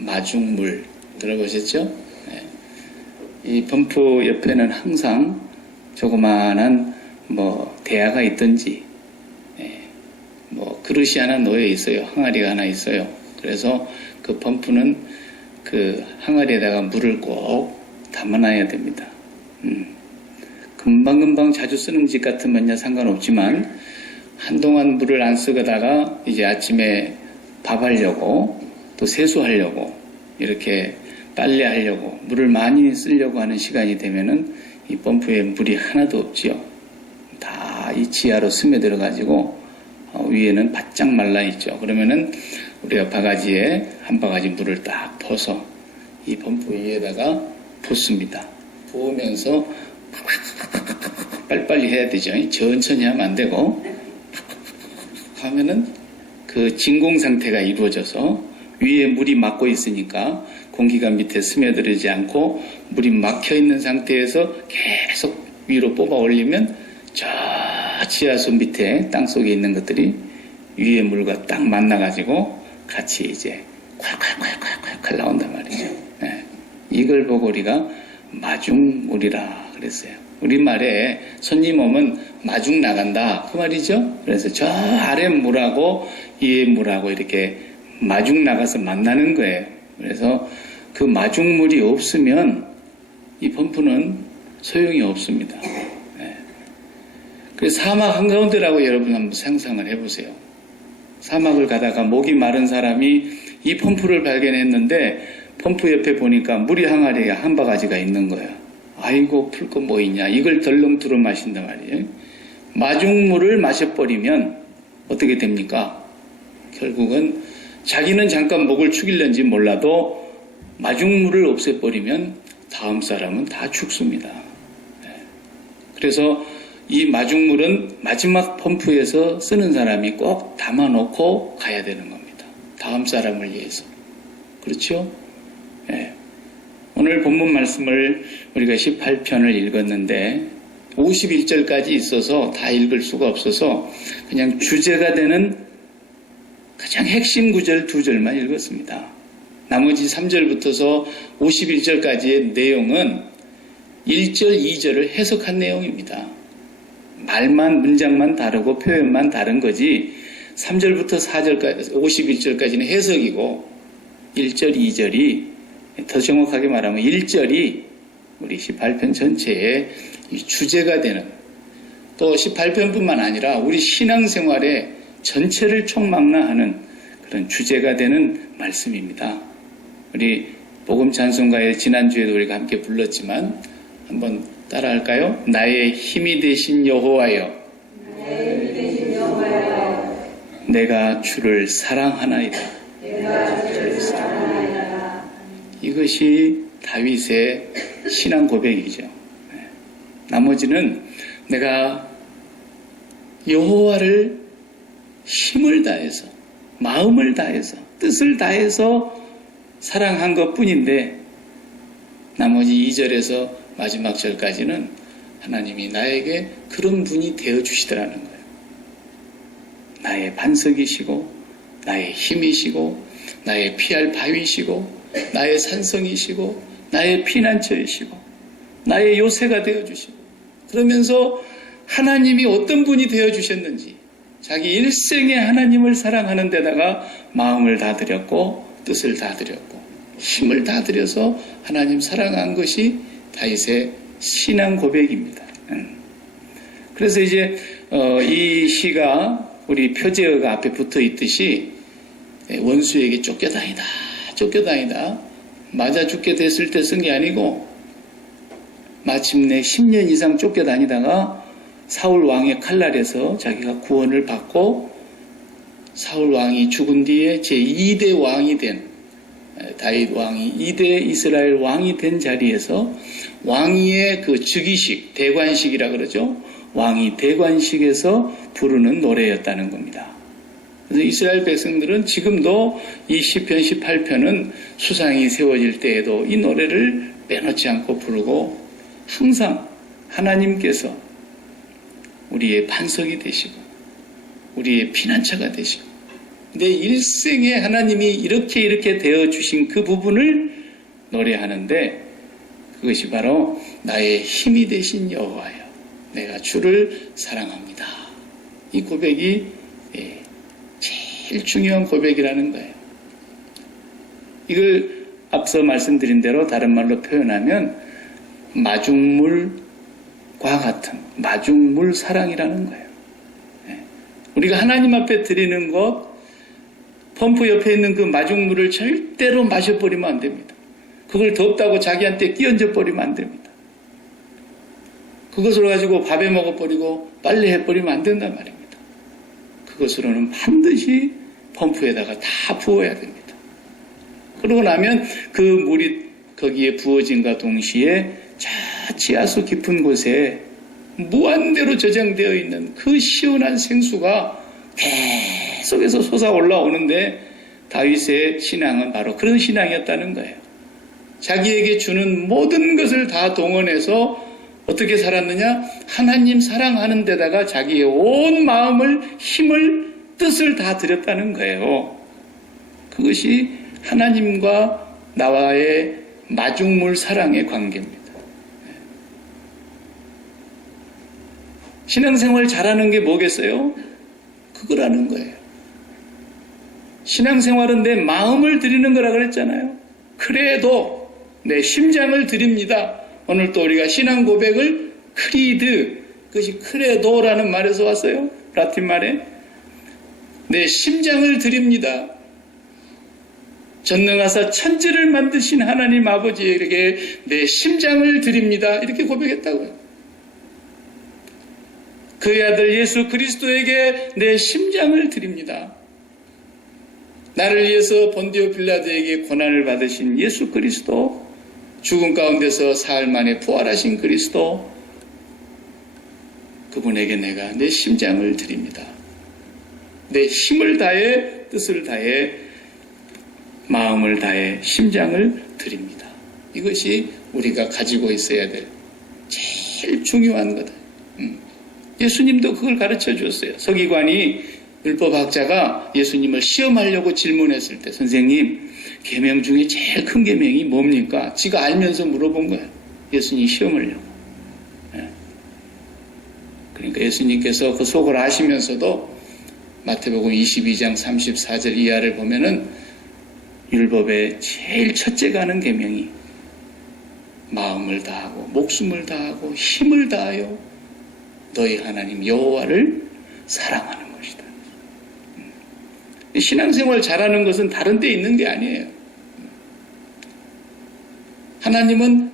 마중물 들어보셨죠? 네. 이 범프 옆에는 항상 조그마한 대야가 있든지 그릇이 하나 놓여 있어요. 항아리가 하나 있어요. 그래서 그 범프는 그 항아리에다가 물을 꼭 담아놔야 됩니다. 금방금방 자주 쓰는 집 같으면야 상관없지만 한동안 물을 안 쓰다가 이제 아침에 밥하려고 또 세수하려고 이렇게 빨래하려고 물을 많이 쓰려고 하는 시간이 되면은 이 펌프에 물이 하나도 없지요. 다 이 지하로 스며들어 가지고 위에는 바짝 말라 있죠. 그러면은 우리가 바가지에 한 바가지 물을 딱 퍼서 이 펌프 위에다가 붓습니다. 부으면서 빨리빨리 해야 되죠. 천천히 하면 안 되고 하면은 그 진공 상태가 이루어져서 위에 물이 막고 있으니까 공기가 밑에 스며들지 않고 물이 막혀 있는 상태에서 계속 위로 뽑아 올리면 저 지하수 밑에 땅속에 있는 것들이 위에 물과 딱 만나가지고 같이 이제 콸콸콸콸콸 나온단 말이죠. 네. 이걸 보고 우리가 마중물이라 그랬어요. 우리말에 손님 오면 마중 나간다 그 말이죠. 그래서 저 아래 물하고 위에 물하고 이렇게 마중 나가서 만나는 거예요. 그래서 그 마중물이 없으면 이 펌프는 소용이 없습니다. 네. 그래서 사막 한가운데라고 여러분 한번 상상을 해보세요. 사막을 가다가 목이 마른 사람이 이 펌프를 발견했는데 펌프 옆에 보니까 물이 항아리가 한 바가지가 있는 거예요. 아이고 풀 거 뭐 있냐. 이걸 덜렁투렁 마신단 말이에요. 마중물을 마셔버리면 어떻게 됩니까? 결국은 자기는 잠깐 목을 축일는지 몰라도 마중물을 없애버리면 다음 사람은 다 죽습니다. 그래서 이 마중물은 마지막 펌프에서 쓰는 사람이 꼭 담아놓고 가야 되는 겁니다. 다음 사람을 위해서. 그렇죠? 네. 오늘 본문 말씀을 우리가 18편을 읽었는데 51절까지 있어서 다 읽을 수가 없어서 그냥 주제가 되는 가장 핵심 구절 2절만 읽었습니다. 나머지 3절부터서 51절까지의 내용은 1절, 2절을 해석한 내용입니다. 말만, 문장만 다르고 표현만 다른 거지 3절부터 4절까지, 51절까지는 해석이고 1절, 2절이 더 정확하게 말하면 1절이 우리 18편 전체의 주제가 되는 또 18편뿐만 아니라 우리 신앙생활의 전체를 총망라하는 그런 주제가 되는 말씀입니다. 우리 복음 찬송가의 지난주에도 우리가 함께 불렀지만 한번 따라할까요? 나의 힘이 되신 여호와여, 내가 주를 사랑하나이다. 이것이 다윗의 신앙 고백이죠. 나머지는 내가 여호와를 힘을 다해서, 마음을 다해서, 뜻을 다해서 사랑한 것 뿐인데 나머지 2절에서 마지막 절까지는 하나님이 나에게 그런 분이 되어주시더라는 거예요. 나의 반석이시고 나의 힘이시고 나의 피할 바위시고 나의 산성이시고 나의 피난처이시고 나의 요새가 되어주시고 그러면서 하나님이 어떤 분이 되어주셨는지 자기 일생에 하나님을 사랑하는 데다가 마음을 다 드렸고 뜻을 다 드렸고 힘을 다 들여서 하나님 사랑한 것이 다윗의 신앙 고백입니다. 그래서 이제 이 시가 우리 표제어가 앞에 붙어 있듯이 원수에게 쫓겨다니다 맞아 죽게 됐을 때 쓴 게 아니고 마침내 10년 이상 쫓겨다니다가 사울 왕의 칼날에서 자기가 구원을 받고 사울 왕이 죽은 뒤에 제2대 왕이 된 다윗 왕이 2대 이스라엘 왕이 된 자리에서 왕위의 그 즉위식, 대관식이라 그러죠. 왕위 대관식에서 부르는 노래였다는 겁니다. 그래서 이스라엘 백성들은 지금도 이 시편 18편은 수상이 세워질 때에도 이 노래를 빼놓지 않고 부르고 항상 하나님께서 우리의 반석이 되시고 우리의 피난처가 되시고 내 일생에 하나님이 이렇게 되어 주신 그 부분을 노래하는데, 그것이 바로 나의 힘이 되신 여호와여, 내가 주를 사랑합니다. 이 고백이 제일 중요한 고백이라는 거예요. 이걸 앞서 말씀드린 대로 다른 말로 표현하면 마중물과 같은 마중물 사랑이라는 거예요. 우리가 하나님 앞에 드리는 것, 펌프 옆에 있는 그 마중물을 절대로 마셔버리면 안 됩니다. 그걸 덥다고 자기한테 끼얹어 버리면 안 됩니다. 그것을 가지고 밥에 먹어버리고 빨래해버리면 안 된단 말입니다. 그것으로는 반드시 펌프에다가 다 부어야 됩니다. 그러고 나면 그 물이 거기에 부어진과 동시에 저 지하수 깊은 곳에 무한대로 저장되어 있는 그 시원한 생수가 계속해서 솟아 올라오는데, 다윗의 신앙은 바로 그런 신앙이었다는 거예요. 자기에게 주는 모든 것을 다 동원해서 어떻게 살았느냐? 하나님 사랑하는 데다가 자기의 온 마음을, 힘을, 뜻을 다 드렸다는 거예요. 그것이 하나님과 나와의 마중물 사랑의 관계입니다. 신앙생활 잘하는 게 뭐겠어요? 그거라는 거예요. 신앙생활은 내 마음을 드리는 거라 그랬잖아요. 그래도 내 심장을 드립니다. 오늘 또 우리가 신앙 고백을 크리드, 그것이 크레도라는 말에서 왔어요. 라틴 말에. 내 심장을 드립니다. 전능하사 천지를 만드신 하나님 아버지에게 내 심장을 드립니다. 이렇게 고백했다고요. 그의 아들 예수 그리스도에게 내 심장을 드립니다. 나를 위해서 본디오 빌라도에게 고난을 받으신 예수 그리스도, 죽음 가운데서 사흘 만에 부활하신 그리스도, 그분에게 내가 내 심장을 드립니다. 내 힘을 다해, 뜻을 다해, 마음을 다해, 심장을 드립니다. 이것이 우리가 가지고 있어야 될 제일 중요한 거다. 예수님도 그걸 가르쳐 주었어요. 서기관이, 율법학자가 예수님을 시험하려고 질문했을 때, 선생님, 계명 중에 제일 큰 계명이 뭡니까? 지가 알면서 물어본 거예요. 예수님 시험하려고. 그러니까 예수님께서 그 속을 아시면서도 마태복음 22장 34절 이하를 보면은 율법의 제일 첫째가 하는 계명이 마음을 다하고 목숨을 다하고 힘을 다하여 너희 하나님 여호와를 사랑하는 것이다. 신앙생활 잘하는 것은 다른 데 있는 게 아니에요. 하나님은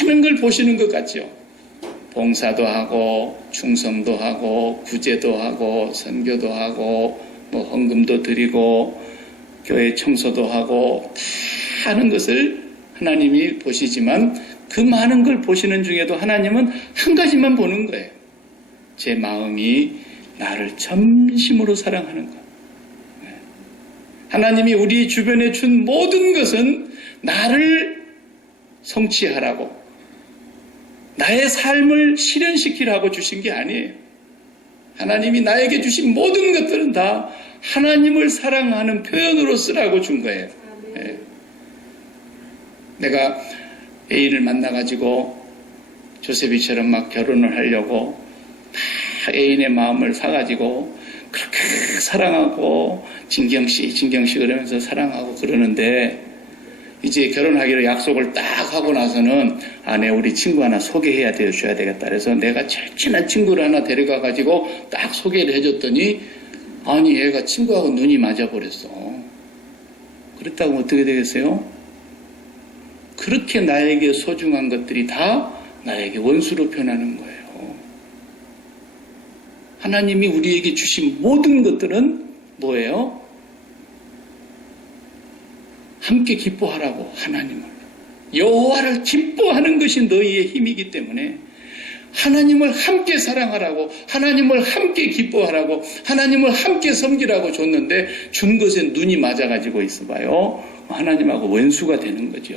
많은 걸 보시는 것 같죠. 봉사도 하고 충성도 하고 구제도 하고 선교도 하고 뭐 헌금도 드리고 교회 청소도 하고 다 하는 것을 하나님이 보시지만, 그 많은 걸 보시는 중에도 하나님은 한 가지만 보는 거예요. 제 마음이 나를 전심으로 사랑하는 것. 하나님이 우리 주변에 준 모든 것은 나를 성취하라고, 나의 삶을 실현시키라고 주신 게 아니에요. 하나님이 나에게 주신 모든 것들은 다 하나님을 사랑하는 표현으로 쓰라고 준 거예요. 네. 내가 애인을 만나가지고 조세비처럼 막 결혼을 하려고 다 애인의 마음을 사가지고 그렇게 사랑하고 진경씨 그러면서 사랑하고 그러는데, 이제 결혼하기로 약속을 딱 하고 나서는 아내 우리 친구 하나 소개해야 줘야 되겠다. 그래서 내가 제일 친한 친구를 하나 데려가가지고 딱 소개를 해줬더니, 아니 얘가 친구하고 눈이 맞아버렸어. 그랬다고 어떻게 되겠어요? 그렇게 나에게 소중한 것들이 다 나에게 원수로 변하는 거예요. 하나님이 우리에게 주신 모든 것들은 뭐예요? 함께 기뻐하라고, 하나님을. 여호와를 기뻐하는 것이 너희의 힘이기 때문에 하나님을 함께 사랑하라고, 하나님을 함께 기뻐하라고, 하나님을 함께 섬기라고 줬는데, 준 것에 눈이 맞아가지고 있어봐요. 하나님하고 원수가 되는 거죠.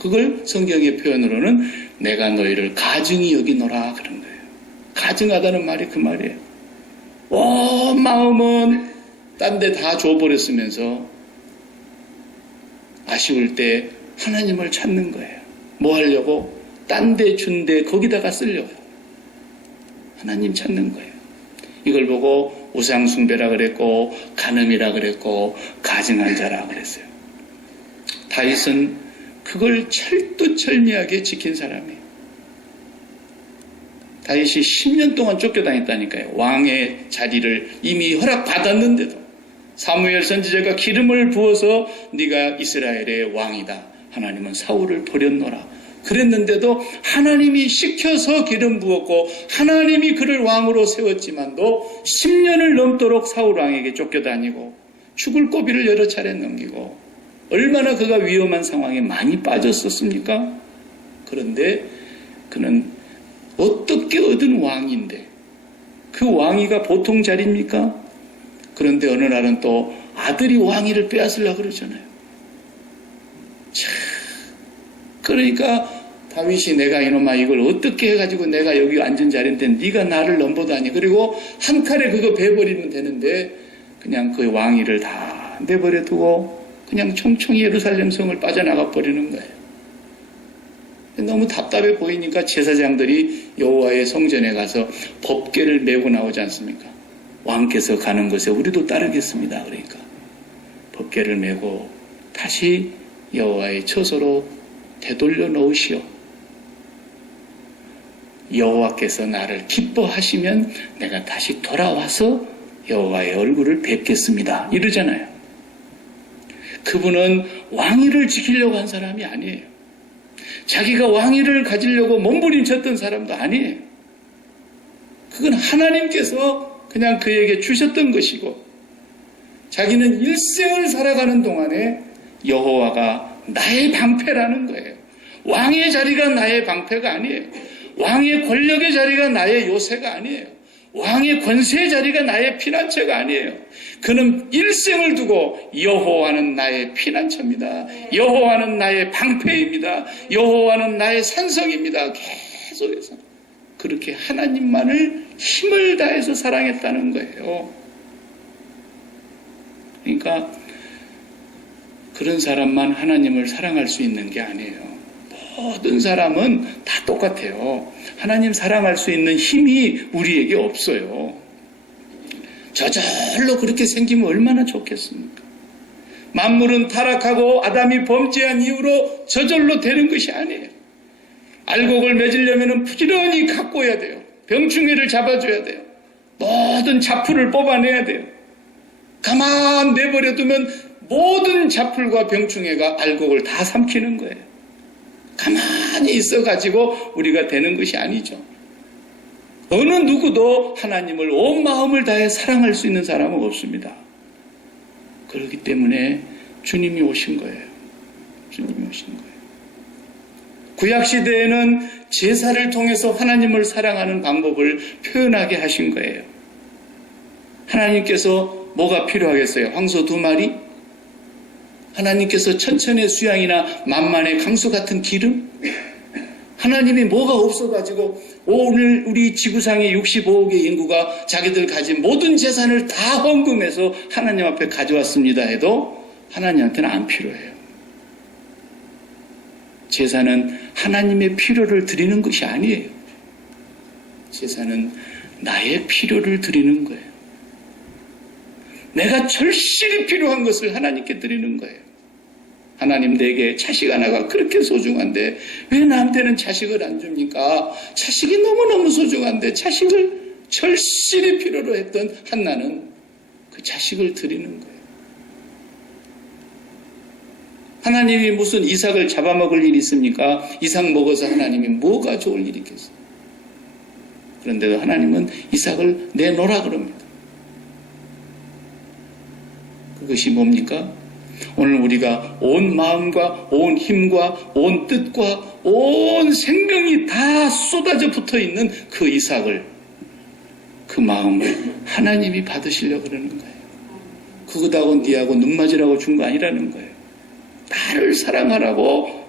그걸 성경의 표현으로는 내가 너희를 가증히 여기노라 그런 거예요. 가증하다는 말이 그 말이에요. 온 마음은 딴 데 다 줘버렸으면서 아쉬울 때 하나님을 찾는 거예요. 뭐 하려고? 딴 데 준 데 거기다가 쓰려고. 하나님 찾는 거예요. 이걸 보고 우상숭배라 그랬고 간음이라 그랬고 가증한 자라 그랬어요. 다윗은 그걸 철두철미하게 지킨 사람이에요. 다윗이 10년 동안 쫓겨다녔다니까요. 왕의 자리를 이미 허락받았는데도 사무엘 선지자가 기름을 부어서 네가 이스라엘의 왕이다. 하나님은 사울을 버렸노라. 그랬는데도 하나님이 시켜서 기름 부었고 하나님이 그를 왕으로 세웠지만도 10년을 넘도록 사울 왕에게 쫓겨다니고 죽을 고비를 여러 차례 넘기고 얼마나 그가 위험한 상황에 많이 빠졌었습니까? 그런데 그는 어떻게 얻은 왕인데 그 왕위가 보통 자리입니까? 그런데 어느 날은 또 아들이 왕위를 빼앗으려고 그러잖아요. 참, 그러니까 다윗이 내가 이놈아 이걸 어떻게 해가지고 내가 여기 앉은 자리인데 네가 나를 넘보다니. 그리고 한 칼에 그거 베버리면 되는데 그냥 그 왕위를 다 내버려 두고 그냥 총총히 예루살렘 성을 빠져나가 버리는 거예요. 너무 답답해 보이니까 제사장들이 여호와의 성전에 가서 법궤를 메고 나오지 않습니까? 왕께서 가는 곳에 우리도 따르겠습니다. 그러니까 법궤를 메고 다시 여호와의 처소로 되돌려 놓으시오. 여호와께서 나를 기뻐하시면 내가 다시 돌아와서 여호와의 얼굴을 뵙겠습니다. 이러잖아요. 그분은 왕위를 지키려고 한 사람이 아니에요. 자기가 왕위를 가지려고 몸부림쳤던 사람도 아니에요. 그건 하나님께서 그냥 그에게 주셨던 것이고 자기는 일생을 살아가는 동안에 여호와가 나의 방패라는 거예요. 왕의 자리가 나의 방패가 아니에요. 왕의 권력의 자리가 나의 요새가 아니에요. 왕의 권세의 자리가 나의 피난처가 아니에요. 그는 일생을 두고 여호와는 나의 피난처입니다. 여호와는 나의 방패입니다. 여호와는 나의 산성입니다. 계속해서 그렇게 하나님만을 힘을 다해서 사랑했다는 거예요. 그러니까 그런 사람만 하나님을 사랑할 수 있는 게 아니에요. 모든 사람은 다 똑같아요. 하나님 사랑할 수 있는 힘이 우리에게 없어요. 저절로 그렇게 생기면 얼마나 좋겠습니까? 만물은 타락하고 아담이 범죄한 이후로 저절로 되는 것이 아니에요. 알곡을 맺으려면 부지런히 가꿔야 돼요. 병충해를 잡아줘야 돼요. 모든 잡풀을 뽑아내야 돼요. 가만 내버려두면 모든 잡풀과 병충해가 알곡을 다 삼키는 거예요. 가만히 있어가지고 우리가 되는 것이 아니죠. 어느 누구도 하나님을 온 마음을 다해 사랑할 수 있는 사람은 없습니다. 그렇기 때문에 주님이 오신 거예요. 주님이 오신 거예요. 구약시대에는 제사를 통해서 하나님을 사랑하는 방법을 표현하게 하신 거예요. 하나님께서 뭐가 필요하겠어요? 황소 2마리? 하나님께서 천천의 수양이나 만만의 강수 같은 기름? 하나님이 뭐가 없어가지고 오늘 우리 지구상의 65억의 인구가 자기들 가진 모든 재산을 다 헌금해서 하나님 앞에 가져왔습니다 해도 하나님한테는 안 필요해요. 제사는 하나님의 필요를 드리는 것이 아니에요. 제사는 나의 필요를 드리는 거예요. 내가 절실히 필요한 것을 하나님께 드리는 거예요. 하나님 내게 자식 하나가 그렇게 소중한데 왜 나한테는 자식을 안 줍니까? 자식이 너무너무 소중한데 자식을 절실히 필요로 했던 한나는 그 자식을 드리는 거예요. 하나님이 무슨 이삭을 잡아먹을 일이 있습니까? 이삭 먹어서 하나님이 뭐가 좋을 일이 있겠어요? 그런데도 하나님은 이삭을 내놓으라 그럽니다. 그것이 뭡니까? 오늘 우리가 온 마음과 온 힘과 온 뜻과 온 생명이 다 쏟아져 붙어 있는 그 이삭을, 그 마음을 하나님이 받으시려고 그러는 거예요. 그거다고 니하고 눈 맞으라고 준 거 아니라는 거예요. 나를 사랑하라고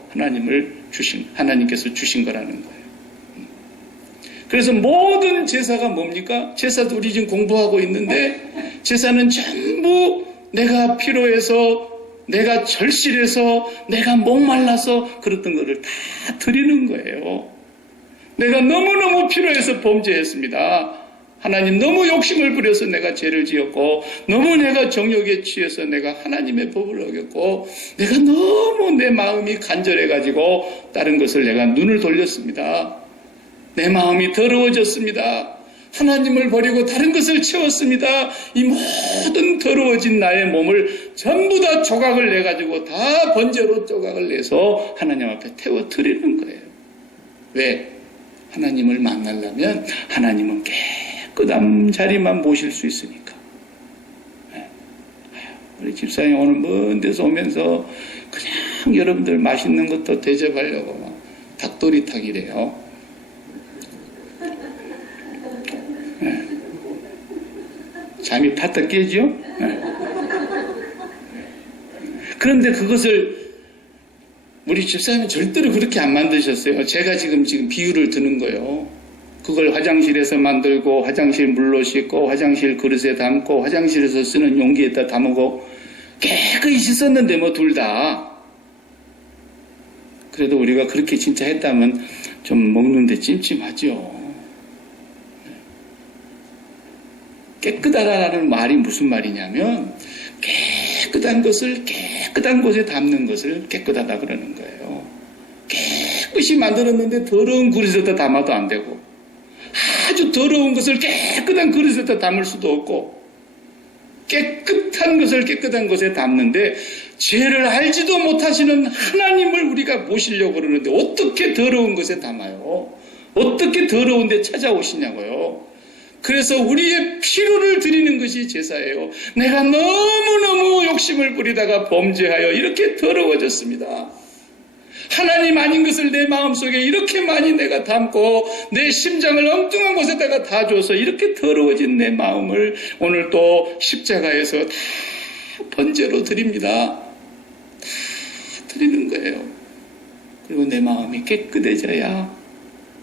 하나님께서 주신 거라는 거예요. 그래서 모든 제사가 뭡니까? 제사도 우리 지금 공부하고 있는데 제사는 전부 전부 내가 피로해서, 내가 절실해서, 내가 목말라서 그랬던 것을 다 드리는 거예요. 내가 너무너무 피로해서 범죄했습니다. 하나님, 너무 욕심을 부려서 내가 죄를 지었고, 너무 내가 정욕에 취해서 내가 하나님의 법을 어겼고, 내가 너무 내 마음이 간절해가지고 다른 것을 내가 눈을 돌렸습니다. 내 마음이 더러워졌습니다. 하나님을 버리고 다른 것을 채웠습니다. 이 모든 더러워진 나의 몸을 전부 다 조각을 내가지고 다 번제로 조각을 내서 하나님 앞에 태워드리는 거예요. 왜? 하나님을 만나려면 하나님은 깨끗한 자리만 모실 수 있으니까. 우리 집사님이 오늘 먼 데서 오면서 그냥 여러분들 맛있는 것도 대접하려고 막 닭도리탕이래요. 잠이 파딱 깨죠? 그런데 그것을 우리 집사님은 절대로 그렇게 안 만드셨어요. 제가 지금 비유를 드는 거예요. 그걸 화장실에서 만들고, 화장실 물로 씻고, 화장실 그릇에 담고, 화장실에서 쓰는 용기에다 담고, 깨끗이 씻었는데 뭐 둘 다. 그래도 우리가 그렇게 진짜 했다면 좀 먹는데 찜찜하죠. 깨끗하다라는 말이 무슨 말이냐면 깨끗한 것을 깨끗한 곳에 담는 것을 깨끗하다 그러는 거예요. 깨끗이 만들었는데 더러운 그릇에다 담아도 안 되고, 아주 더러운 것을 깨끗한 그릇에다 담을 수도 없고, 깨끗한 것을 깨끗한 곳에 담는데 죄를 알지도 못하시는 하나님을 우리가 모시려고 그러는데 어떻게 더러운 것에 담아요? 어떻게 더러운 데 찾아오시냐고요? 그래서 우리의 피로를 드리는 것이 제사예요. 내가 너무너무 욕심을 부리다가 범죄하여 이렇게 더러워졌습니다. 하나님 아닌 것을 내 마음속에 이렇게 많이 내가 담고 내 심장을 엉뚱한 곳에다가 다 줘서 이렇게 더러워진 내 마음을 오늘 또 십자가에서 다 번제로 드립니다. 다 드리는 거예요. 그리고 내 마음이 깨끗해져야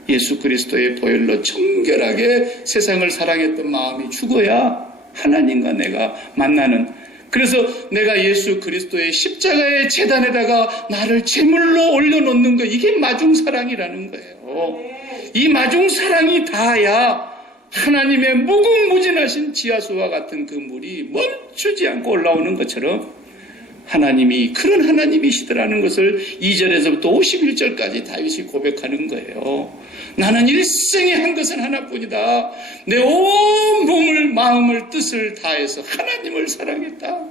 예수 그리스도의 보혈로 청결하게 세상을 사랑했던 마음이 죽어야 하나님과 내가 만나는, 그래서 내가 예수 그리스도의 십자가의 제단에다가 나를 제물로 올려놓는 거, 이게 마중사랑이라는 거예요. 이 마중사랑이 닿아야 하나님의 무궁무진하신 지하수와 같은 그 물이 멈추지 않고 올라오는 것처럼 하나님이 그런 하나님이시더라는 것을 2절에서부터 51절까지 다윗이 고백하는 거예요. 나는 일생에 한 것은 하나뿐이다. 내 온 몸을, 마음을, 뜻을 다해서 하나님을 사랑했다.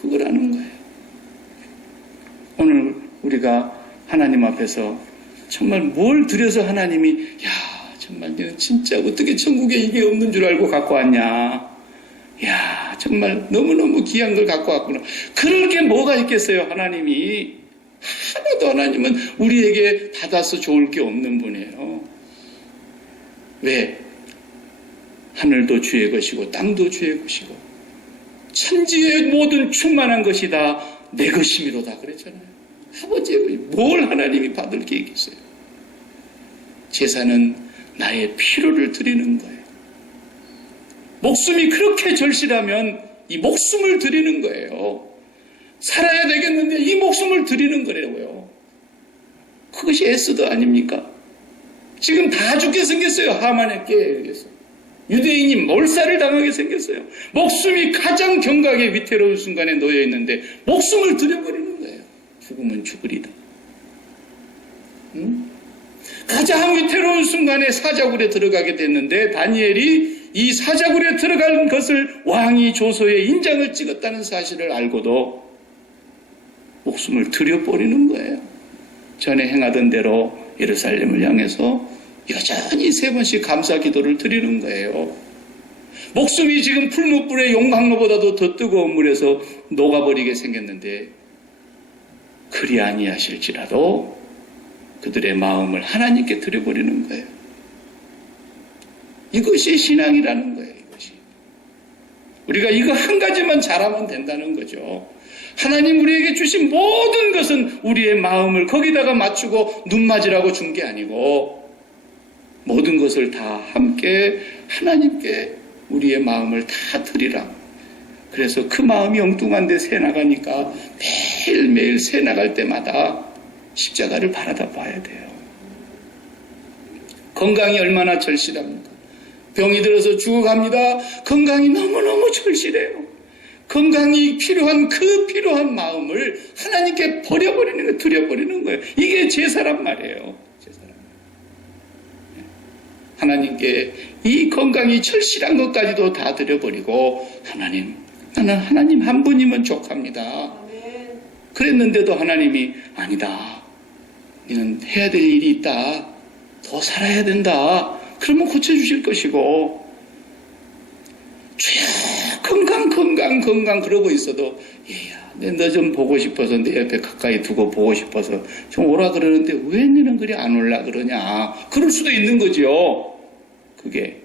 그거라는 거예요. 오늘 우리가 하나님 앞에서 정말 뭘 드려서 하나님이 야 정말 너는 진짜 어떻게 천국에 이게 없는 줄 알고 갖고 왔냐. 야 정말 너무너무 귀한 걸 갖고 왔구나. 그럴 게 뭐가 있겠어요. 하나님이 하나도, 하나님은 우리에게 받아서 좋을 게 없는 분이에요. 왜? 하늘도 주의 것이고 땅도 주의 것이고 천지의 모든 충만한 것이 다 내 것이미로다 그랬잖아요. 아버지의 뭘 하나님이 받을 게 있겠어요. 제사는 나의 피로를 드리는 거예요. 목숨이 그렇게 절실하면 이 목숨을 드리는 거예요. 살아야 되겠는데 이 목숨을 드리는 거라고요. 그것이 에스더 아닙니까? 지금 다 죽게 생겼어요. 하만에게 의해서. 유대인이 몰살을 당하게 생겼어요. 목숨이 가장 경각에 위태로운 순간에 놓여 있는데 목숨을 들여버리는 거예요. 죽으면 죽으리다. 가장 위태로운 순간에 사자굴에 들어가게 됐는데 다니엘이 이 사자굴에 들어간 것을 왕이 조서에 인장을 찍었다는 사실을 알고도 목숨을 들여버리는 거예요. 전에 행하던 대로 예루살렘을 향해서 여전히 3번씩 감사 기도를 드리는 거예요. 목숨이 지금 풀무불의 용광로보다도 더 뜨거운 물에서 녹아버리게 생겼는데 그리 아니하실지라도 그들의 마음을 하나님께 드려버리는 거예요. 이것이 신앙이라는 거예요. 이것이. 우리가 이거 한 가지만 잘하면 된다는 거죠. 하나님 우리에게 주신 모든 것은 우리의 마음을 거기다가 맞추고 눈 맞으라고 준 게 아니고 모든 것을 다 함께 하나님께 우리의 마음을 다 드리라. 그래서 그 마음이 엉뚱한데 새 나가니까 매일매일 새 나갈 때마다 십자가를 바라다 봐야 돼요. 건강이 얼마나 절실합니까? 병이 들어서 죽어갑니다. 건강이 너무너무 절실해요. 건강이 필요한 그 필요한 마음을 하나님께 버려버리는 거예요. 드려버리는 거예요. 이게 제사란 말이에요. 제사란 말이에요. 하나님께 이 건강이 절실한 것까지도 다 드려버리고 하나님, 나는 하나님 한 분이면 족합니다. 그랬는데도 하나님이 아니다. 너는 해야 될 일이 있다. 더 살아야 된다. 그러면 고쳐주실 것이고 주여 건강 그러고 있어도 얘야 너 좀 보고 싶어서 내 옆에 가까이 두고 보고 싶어서 좀 오라 그러는데 왜 너는 그리 안 올라 그러냐. 그럴 수도 있는 거죠. 그게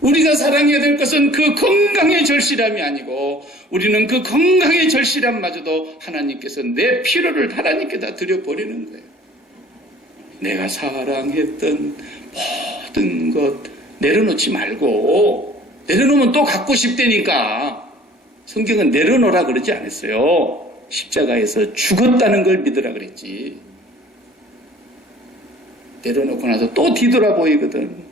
우리가 사랑해야 될 것은 그 건강의 절실함이 아니고 우리는 그 건강의 절실함마저도 하나님께서 내 필요를 하나님께 다 드려버리는 거예요. 내가 사랑했던 모든 것 내려놓지 말고 내려놓으면 또 갖고 싶다니까. 성경은 내려놓으라 그러지 않았어요. 십자가에서 죽었다는 걸 믿으라 그랬지. 내려놓고 나서 또 뒤돌아보이거든.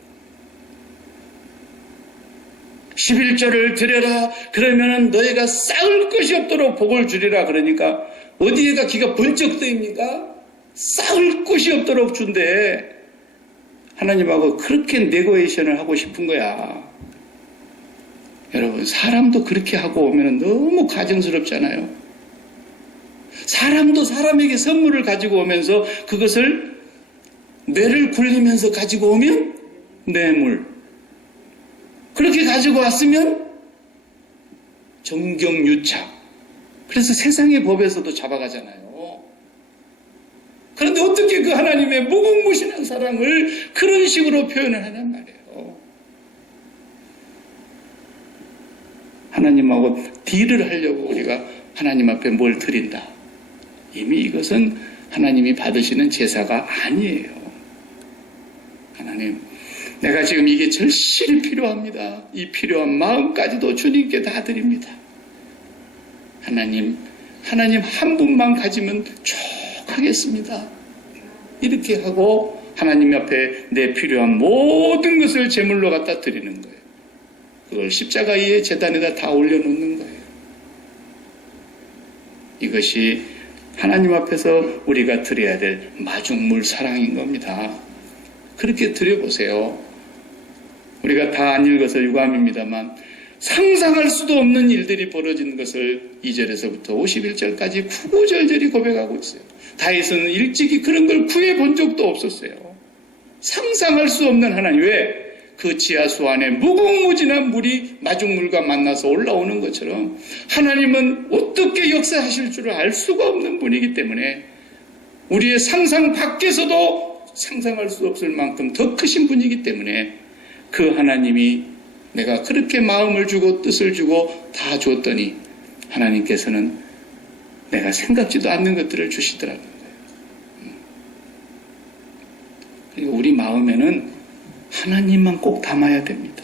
11조를 드려라. 그러면은 너희가 쌓을 것이 없도록 복을 주리라. 그러니까 어디에가 기가 번쩍 뜨입니까? 쌓을 곳이 없도록 준대. 하나님하고 그렇게 네고에이션을 하고 싶은 거야. 여러분, 사람도 그렇게 하고 오면 너무 가증스럽잖아요. 사람도 사람에게 선물을 가지고 오면서 그것을 뇌를 굴리면서 가지고 오면 뇌물. 그렇게 가지고 왔으면 정경유착. 그래서 세상의 법에서도 잡아가잖아요. 그런데 어떻게 그 하나님의 무궁무진한 사랑을 그런 식으로 표현을 하냔 말이에요. 하나님하고 딜을 하려고 우리가 하나님 앞에 뭘 드린다. 이미 이것은 하나님이 받으시는 제사가 아니에요. 하나님, 내가 지금 이게 절실히 필요합니다. 이 필요한 마음까지도 주님께 다 드립니다. 하나님 한 분만 가지면 족하겠습니다. 이렇게 하고 하나님 앞에 내 필요한 모든 것을 제물로 갖다 드리는 거예요. 그걸 십자가 위에 제단에다 다 올려놓는 거예요. 이것이 하나님 앞에서 우리가 드려야 될 마중물 사랑인 겁니다. 그렇게 드려보세요. 우리가 다 안 읽어서 유감입니다만 상상할 수도 없는 일들이 벌어진 것을 2절에서부터 51절까지 구구절절히 고백하고 있어요. 다윗은 일찍이 그런 걸 구해본 적도 없었어요. 상상할 수 없는 하나님. 왜? 그 지하수 안에 무궁무진한 물이 마중물과 만나서 올라오는 것처럼 하나님은 어떻게 역사하실 줄을 알 수가 없는 분이기 때문에 우리의 상상 밖에서도 상상할 수 없을 만큼 더 크신 분이기 때문에 그 하나님이 내가 그렇게 마음을 주고 뜻을 주고 다 줬더니 하나님께서는 내가 생각지도 않는 것들을 주시더라고요. 그러니까 우리 마음에는 하나님만 꼭 담아야 됩니다.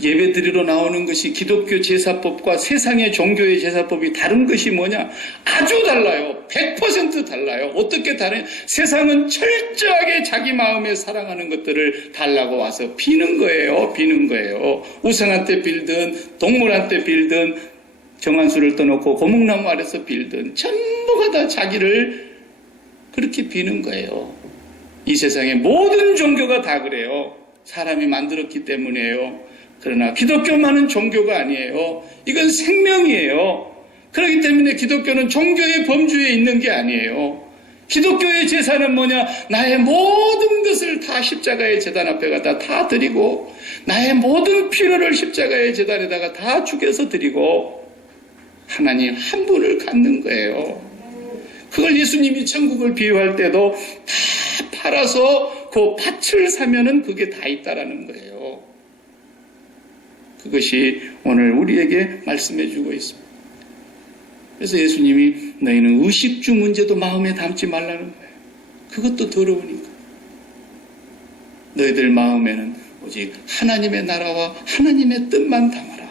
예배 드리러 나오는 것이 기독교 제사법과 세상의 종교의 제사법이 다른 것이 뭐냐? 아주 달라요. 100% 달라요. 어떻게 다른? 세상은 철저하게 자기 마음에 사랑하는 것들을 달라고 와서 비는 거예요. 비는 거예요. 우상한테 빌든 동물한테 빌든 정한수를 떠놓고 고목나무 아래서 빌든 전부가 다 자기를 그렇게 비는 거예요. 이 세상의 모든 종교가 다 그래요. 사람이 만들었기 때문이에요. 그러나 기독교만은 종교가 아니에요. 이건 생명이에요. 그렇기 때문에 기독교는 종교의 범주에 있는 게 아니에요. 기독교의 제사는 뭐냐? 나의 모든 것을 다 십자가의 제단 앞에 갖다 다 드리고 나의 모든 필요를 십자가의 제단에다가 다 죽여서 드리고 하나님 한 분을 갖는 거예요. 그걸 예수님이 천국을 비유할 때도 다 팔아서 그 밭을 사면은 그게 다 있다라는 거예요. 그것이 오늘 우리에게 말씀해 주고 있습니다. 그래서 예수님이 너희는 의식주 문제도 마음에 담지 말라는 거예요. 그것도 더러우니까. 너희들 마음에는 오직 하나님의 나라와 하나님의 뜻만 담아라.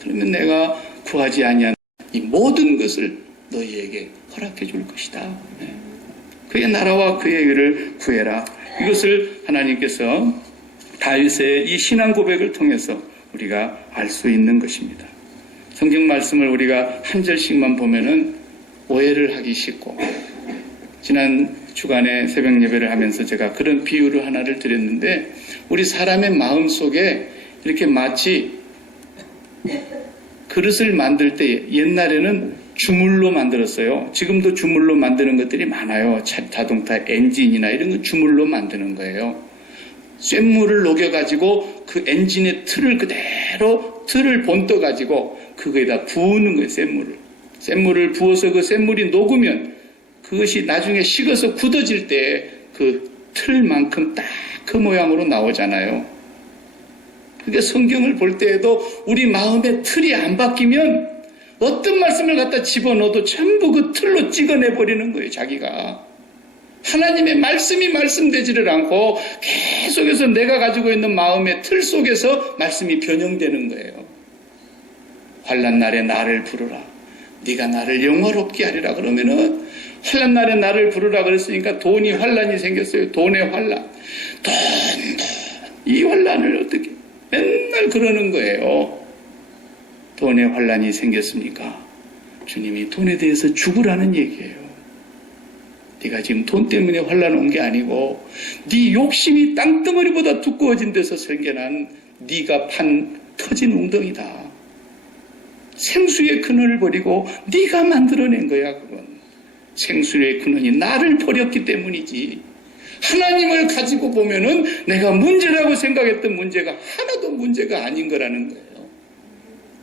그러면 내가 구하지 아니한 이 모든 것을 너희에게 허락해 줄 것이다. 그의 나라와 그의 의를 구해라. 이것을 하나님께서 다윗의 이 신앙 고백을 통해서 우리가 알 수 있는 것입니다. 성경 말씀을 우리가 한 절씩만 보면은 오해를 하기 쉽고, 지난 주간에 새벽 예배를 하면서 제가 그런 비유를 하나를 드렸는데, 우리 사람의 마음 속에 이렇게 마치 그릇을 만들 때 옛날에는 주물로 만들었어요. 지금도 주물로 만드는 것들이 많아요. 자동차 엔진이나 이런 거 주물로 만드는 거예요. 쇳물을 녹여가지고 그 엔진의 틀을 그대로 틀을 본떠가지고 그거에다 부으는 거예요. 쇳물을 부어서 그 쇳물이 녹으면 그것이 나중에 식어서 굳어질 때 그 틀만큼 딱 그 모양으로 나오잖아요. 그러니까 성경을 볼 때에도 우리 마음의 틀이 안 바뀌면 어떤 말씀을 갖다 집어넣어도 전부 그 틀로 찍어내버리는 거예요. 자기가. 하나님의 말씀이 말씀되지를 않고 계속해서 내가 가지고 있는 마음의 틀 속에서 말씀이 변형되는 거예요. 환난 날에 나를 부르라. 네가 나를 영화롭게 하리라. 그러면은 환난 날에 나를 부르라 그랬으니까 돈이 환난이 생겼어요. 돈의 환난. 돈. 이 환난을 어떻게 맨날 그러는 거예요. 돈의 환난이 생겼습니까? 주님이 돈에 대해서 죽으라는 얘기예요. 네가 지금 돈 때문에 환난 온 게 아니고 네 욕심이 땅덩어리보다 두꺼워진 데서 생겨난 네가 판 터진 웅덩이다. 생수의 근원을 버리고 네가 만들어낸 거야. 그건 생수의 근원이 나를 버렸기 때문이지. 하나님을 가지고 보면은 내가 문제라고 생각했던 문제가 하나도 문제가 아닌 거라는 거예요.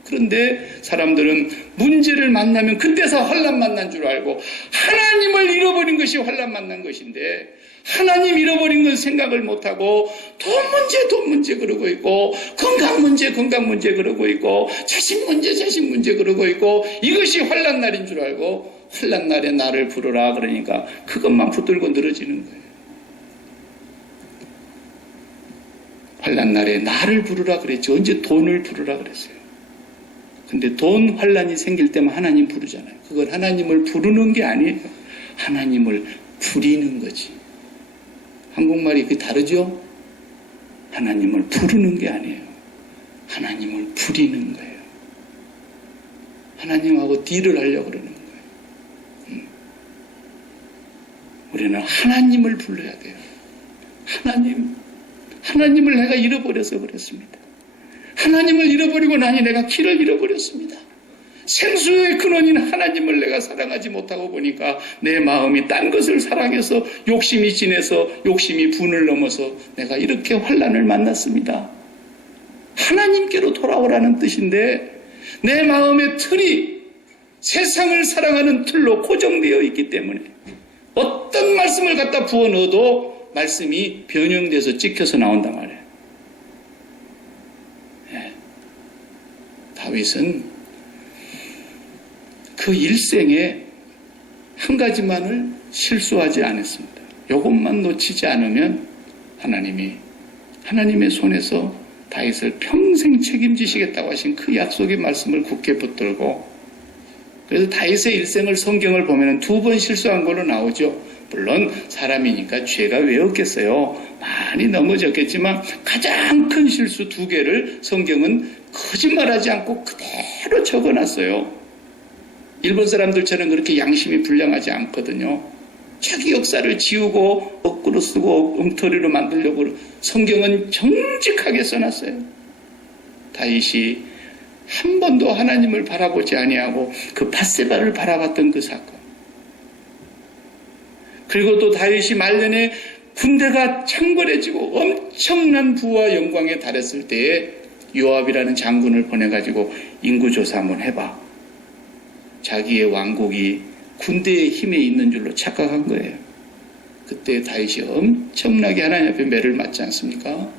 그런데 사람들은 문제를 만나면 그때서 환난 만난 줄 알고 하나님을 잃어버린 것이 환난 만난 것인데, 하나님 잃어버린 건 생각을 못하고 돈 문제 그러고 있고, 건강 문제 그러고 있고, 자식 문제 그러고 있고, 이것이 환난 날인 줄 알고 환난 날에 나를 부르라 그러니까 그것만 붙들고 늘어지는 거예요. 환난 날에 나를 부르라 그랬지 언제 돈을 부르라 그랬어요. 근데 돈 환난이 생길 때만 하나님 부르잖아요. 그건 하나님을 부르는 게 아니에요. 하나님을 부리는 거지. 한국말이 그게 다르죠? 하나님을 부르는 게 아니에요. 하나님을 부리는 거예요. 하나님하고 딜을 하려고 그러는 거예요. 우리는 하나님을 불러야 돼요. 하나님을 내가 잃어버려서 그랬습니다. 하나님을 잃어버리고 나니 내가 길을 잃어버렸습니다. 생수의 근원인 하나님을 내가 사랑하지 못하고 보니까 내 마음이 딴 것을 사랑해서 욕심이 진해서 욕심이 분을 넘어서 내가 이렇게 환난을 만났습니다. 하나님께로 돌아오라는 뜻인데 내 마음의 틀이 세상을 사랑하는 틀로 고정되어 있기 때문에 어떤 말씀을 갖다 부어 넣어도 말씀이 변형돼서 찍혀서 나온단 말이에요. 다윗은 그 일생에 한 가지만을 실수하지 않았습니다. 이것만 놓치지 않으면 하나님의 손에서 다윗을 평생 책임지시겠다고 하신 그 약속의 말씀을 굳게 붙들고, 그래서 다윗의 일생을 성경을 보면 2번 실수한 걸로 나오죠. 물론 사람이니까 죄가 왜 없겠어요. 많이 넘어졌겠지만 가장 큰 실수 2개를 성경은 거짓말하지 않고 그대로 적어놨어요. 일본 사람들처럼 그렇게 양심이 불량하지 않거든요. 자기 역사를 지우고 거꾸로 쓰고 엉터리로 만들려고 성경은 정직하게 써놨어요. 다윗이 한 번도 하나님을 바라보지 아니하고 그 밧세바를 바라봤던 그 사건, 그리고 또 다윗이 말년에 군대가 창궐해지고 엄청난 부와 영광에 달했을 때에 요압이라는 장군을 보내가지고 인구조사 한번 해봐. 자기의 왕국이 군대의 힘에 있는 줄로 착각한 거예요. 그때 다윗이 엄청나게 하나님 앞에 매를 맞지 않습니까?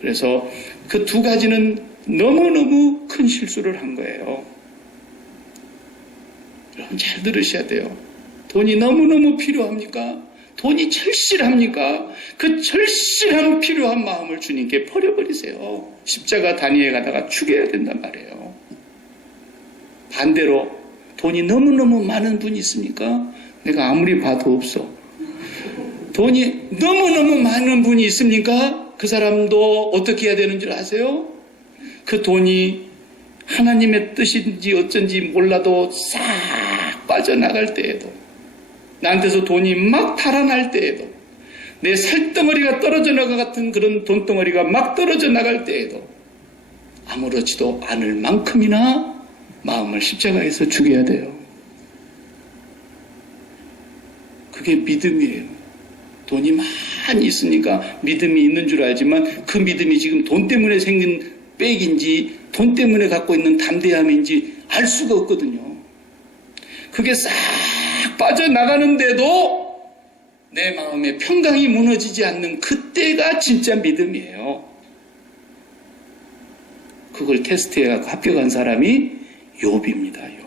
그래서 그 2가지는 너무너무 큰 실수를 한 거예요. 여러분 잘 들으셔야 돼요. 돈이 너무너무 필요합니까? 돈이 절실합니까? 그 절실한 필요한 마음을 주님께 버려버리세요. 십자가 단위에 가다가 죽여야 된단 말이에요. 반대로 돈이 너무너무 많은 분이 있습니까? 내가 아무리 봐도 없어. 돈이 너무너무 많은 분이 있습니까? 그 사람도 어떻게 해야 되는 줄 아세요? 그 돈이 하나님의 뜻인지 어쩐지 몰라도 싹 빠져나갈 때에도, 나한테서 돈이 막 달아날 때에도, 내 살덩어리가 떨어져 나가 같은 그런 돈덩어리가 막 떨어져 나갈 때에도 아무렇지도 않을 만큼이나 마음을 십자가에서 죽여야 돼요. 그게 믿음이에요. 돈이 많이 있으니까 믿음이 있는 줄 알지만 그 믿음이 지금 돈 때문에 생긴 빽인지 돈 때문에 갖고 있는 담대함인지 알 수가 없거든요. 그게 싹 빠져나가는데도 내 마음의 평강이 무너지지 않는 그때가 진짜 믿음이에요. 그걸 테스트해 합격한 사람이 욥입니다. 욥.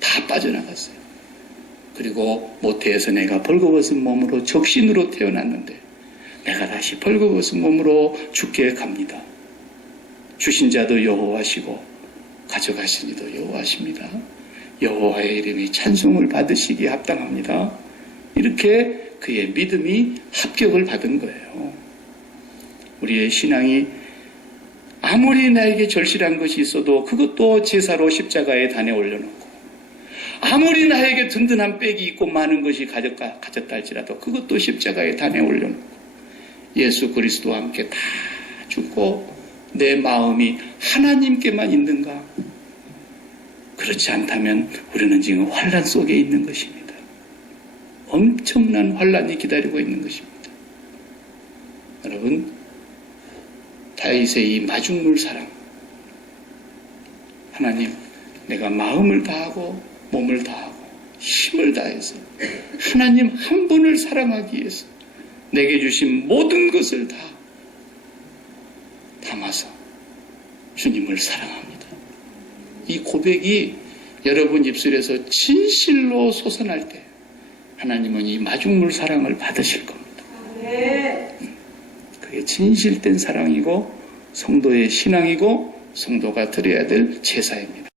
다 빠져나갔어요. 그리고 모태에서 내가 벌거벗은 몸으로 적신으로 태어났는데 내가 다시 벌거벗은 몸으로 죽게 갑니다. 주신 자도 여호와시고 가져가신 이도 여호와십니다. 여호와의 이름이 찬송을 받으시기에 합당합니다. 이렇게 그의 믿음이 합격을 받은 거예요. 우리의 신앙이 아무리 나에게 절실한 것이 있어도 그것도 제사로 십자가에 단에 올려놓고, 아무리 나에게 든든한 빽이 있고 많은 것이 가졌다 할지라도 그것도 십자가에 단에 올려놓고 예수 그리스도와 함께 다 죽고 내 마음이 하나님께만 있는가? 그렇지 않다면 우리는 지금 환난 속에 있는 것입니다. 엄청난 환난이 기다리고 있는 것입니다. 여러분, 다윗의 이 마중물 사랑, 하나님, 내가 마음을 다하고 몸을 다하고 힘을 다해서 하나님 한 분을 사랑하기 위해서 내게 주신 모든 것을 다 담아서 주님을 사랑합니다. 이 고백이 여러분 입술에서 진실로 솟아날 때 하나님은 이 마중물 사랑을 받으실 겁니다. 그게 진실된 사랑이고 성도의 신앙이고 성도가 드려야 될 제사입니다.